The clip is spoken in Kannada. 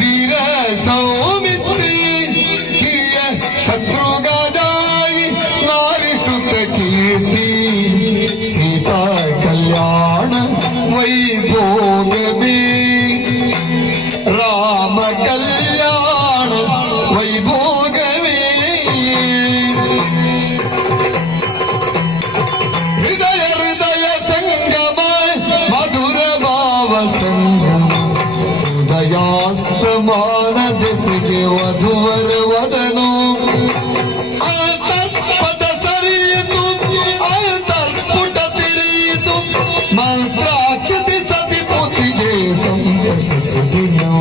वीर सौमित्री किरिय शत्रुगजाई नारी सुत कीर्ति सीता कल्याण वैभोग में राम कल्याण वैभोग में हृदय हृदय संगम मधुर भाव संगम उदयास्तमान दिशगे वधुवर वदनो ಅಂತರ್ಪದ ಸರಿಯಿತು ಅಂತರ್ಪುಟ ತಿರಿಯಿತು ಮಂತ್ರಾಕ್ಷತೆ ಸತಿ ಪುತಿಗೆ ಸಂತಸಿಸಿದೆನು